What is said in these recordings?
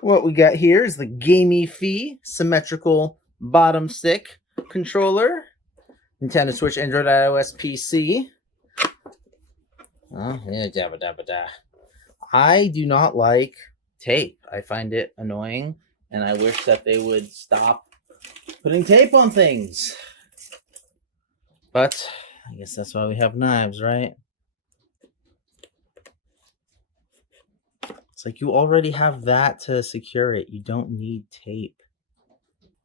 What we got here is the Gameefy Symmetrical Bottom Stick Controller. Nintendo Switch, Android, iOS, PC. Oh, yeah, dabba dabba da. I do not like tape. I find it annoying, and I wish that they would stop putting tape on things. But I guess that's why we have knives, right? It's like you already have that to secure it. You don't need tape.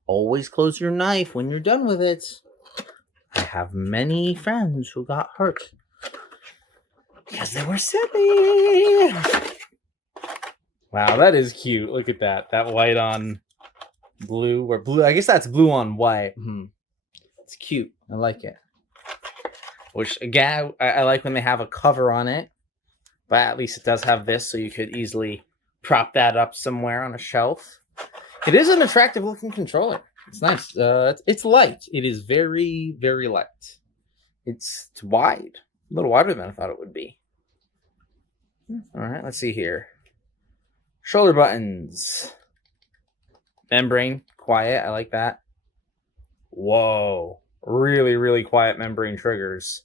Always close your knife when you're done with it. I have many friends who got hurt because they were silly. Wow, that is cute. Look at that. That white on blue, or blue. I guess that's blue on white. It's cute. I like it. Which, again, I like when they have a cover on it. But at least it does have this, so you could easily prop that up somewhere on a shelf. It is an attractive looking controller. It's nice. It's light. It is very, very light. It's wide. A little wider than I thought it would be. All right, let's see here. Shoulder buttons. Membrane. Quiet. I like that. Whoa. Really, really quiet membrane triggers.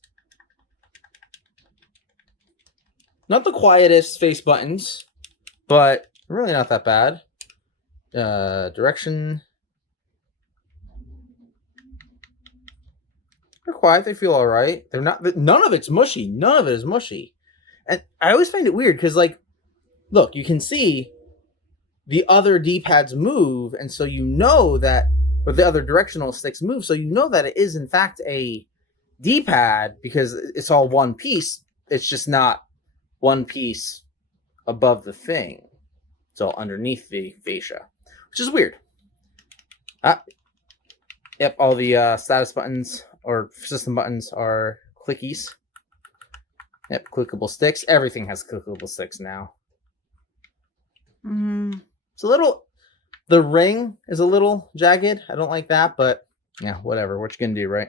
Not the quietest face buttons, but really not that bad. Direction. They're quiet. They feel all right. They're not. None of it's mushy. None of it is mushy. And I always find it weird because, like, look, you can see the other D-pads move, and so you know that, or the other directional sticks move, so you know that it is in fact a D-pad because it's all one piece. It's just not one piece above the thing. It's all underneath the fascia, which is weird. Yep, all the status buttons or system buttons are clickies. Yep, clickable sticks. Everything has clickable sticks now. It's a little... The ring is a little jagged. I don't like that, but yeah, whatever. What you gonna do, right?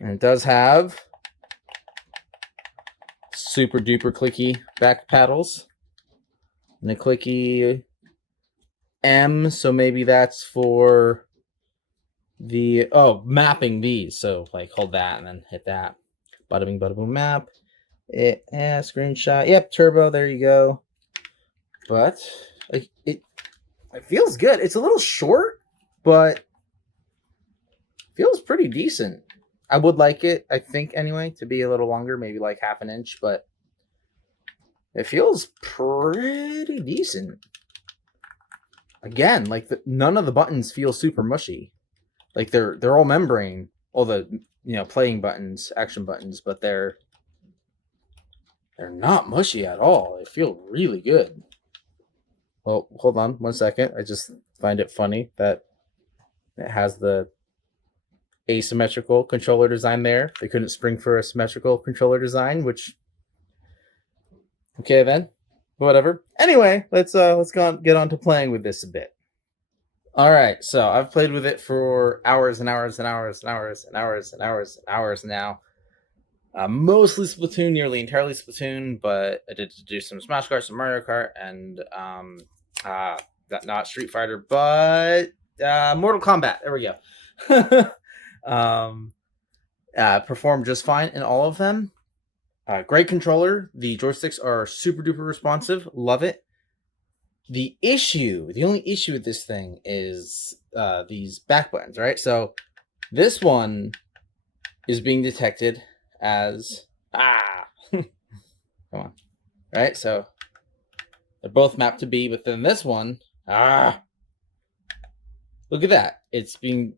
And it does have super duper clicky back paddles. And a clicky M, so maybe that's for the mapping these. So like hold that and then hit that. Bada bing bada boom map. Screenshot. Yep, turbo, there you go. But like it feels good. It's a little short, but feels pretty decent. I would like it, I think anyway, to be a little longer, maybe like half an inch, but it feels pretty decent. Again, like none of the buttons feel super mushy. Like they're all membrane, all the playing buttons, action buttons, but they're not mushy at all. They feel really good. Well, hold on 1 second. I just find it funny that it has the asymmetrical controller design there. They couldn't spring for a symmetrical controller design, which okay then, whatever. Anyway, let's get on to playing with this a bit. All right, so I've played with it for hours and hours and hours and hours and hours and hours and hours now. Mostly Splatoon, nearly entirely Splatoon, but I did do some Smash Kart, some Mario Kart, and not Street Fighter, but Mortal Kombat. There we go. Performed just fine in all of them. Great controller. The joysticks are super duper responsive. Love it. The only issue with this thing is these back buttons, right? So this one is being detected as come on, right? So they're both mapped to B, but then this one, look at that. It's being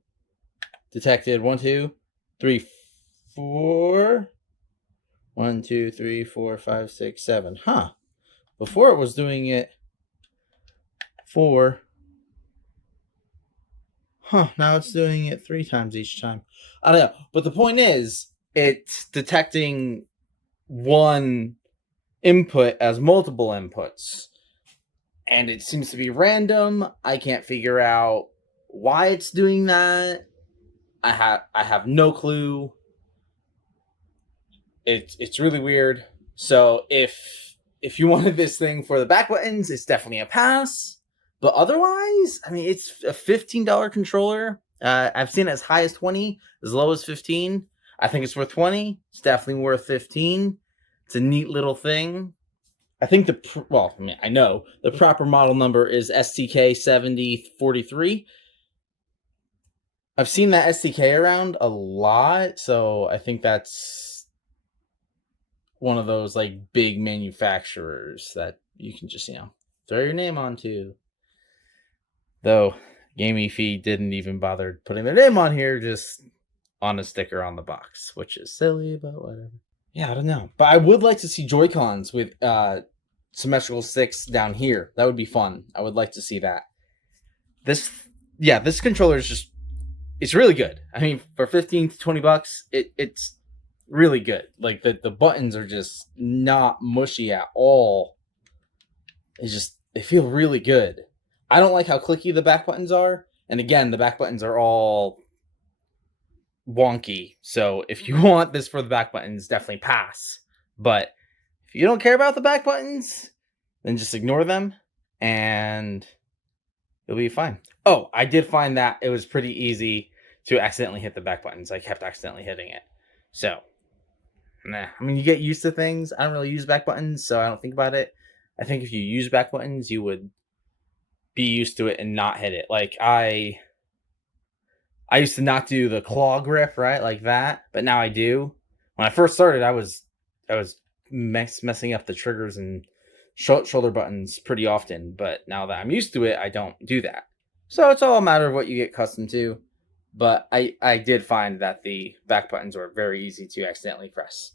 detected 1, 2, 3, 4. 1, 2, 3, 4, 5, 6, 7. Huh. Before it was doing it 4. Huh. Now it's doing it 3 times each time. I don't know. But the point is, it's detecting one input as multiple inputs. And it seems to be random. I can't figure out why it's doing that. I have no clue. It's really weird. So if you wanted this thing for the back buttons, it's definitely a pass. But otherwise, I mean, it's a $15 controller. I've seen it as high as 20, as low as 15. I think it's worth 20. It's definitely worth 15. It's a neat little thing. I think I know the proper model number is STK-7043. I've seen that STK around a lot, so I think that's one of those like big manufacturers that you can just, throw your name onto. Though Gameefy didn't even bother putting their name on here, just on a sticker on the box, which is silly, but whatever. Yeah, I don't know. But I would like to see Joy-Cons with symmetrical sticks down here. That would be fun. I would like to see that. This controller is it's really good. I mean, for 15 to 20 bucks, it's really good. Like the buttons are just not mushy at all. They feel really good. I don't like how clicky the back buttons are. And again, the back buttons are all wonky. So if you want this for the back buttons, definitely pass. But if you don't care about the back buttons, then just ignore them and you'll be fine. Oh, I did find that it was pretty easy to accidentally hit the back buttons. I kept accidentally hitting it. So, I mean, you get used to things. I don't really use back buttons, so I don't think about it. I think if you use back buttons, you would be used to it and not hit it. Like I used to not do the claw grip, right? Like that, but now I do. When I first started, I was messing up the triggers and shoulder buttons pretty often, but now that I'm used to it, I don't do that. So it's all a matter of what you get accustomed to. But I did find that the back buttons were very easy to accidentally press.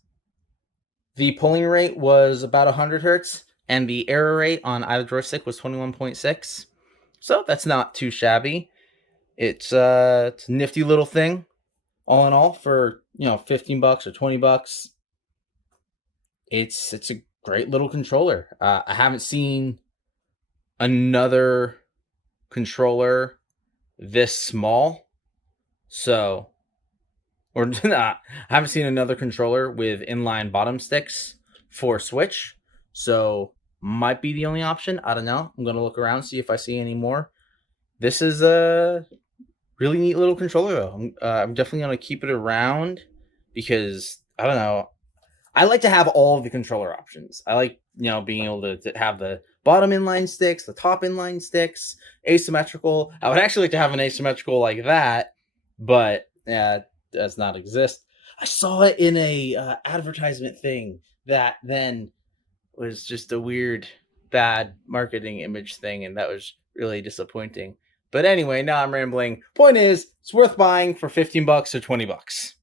The polling rate was about 100 hertz, and the error rate on either joystick was 21.6. So that's not too shabby. It's a nifty little thing, all in all, for 15 bucks or 20 bucks. It's a great little controller. I haven't seen another controller this small. So, or not, I haven't seen another controller with inline bottom sticks for Switch. So, might be the only option. I don't know. I'm going to look around, see if I see any more. This is a really neat little controller, though. I'm definitely going to keep it around because, I don't know, I like to have all of the controller options. I like, being able to have the bottom inline sticks, the top inline sticks, asymmetrical. I would actually like to have an asymmetrical like that, but it does not exist. I saw it in a advertisement thing that then was just a weird, bad marketing image thing, and that was really disappointing. But anyway, now I'm rambling. Point is, it's worth buying for 15 bucks or 20 bucks.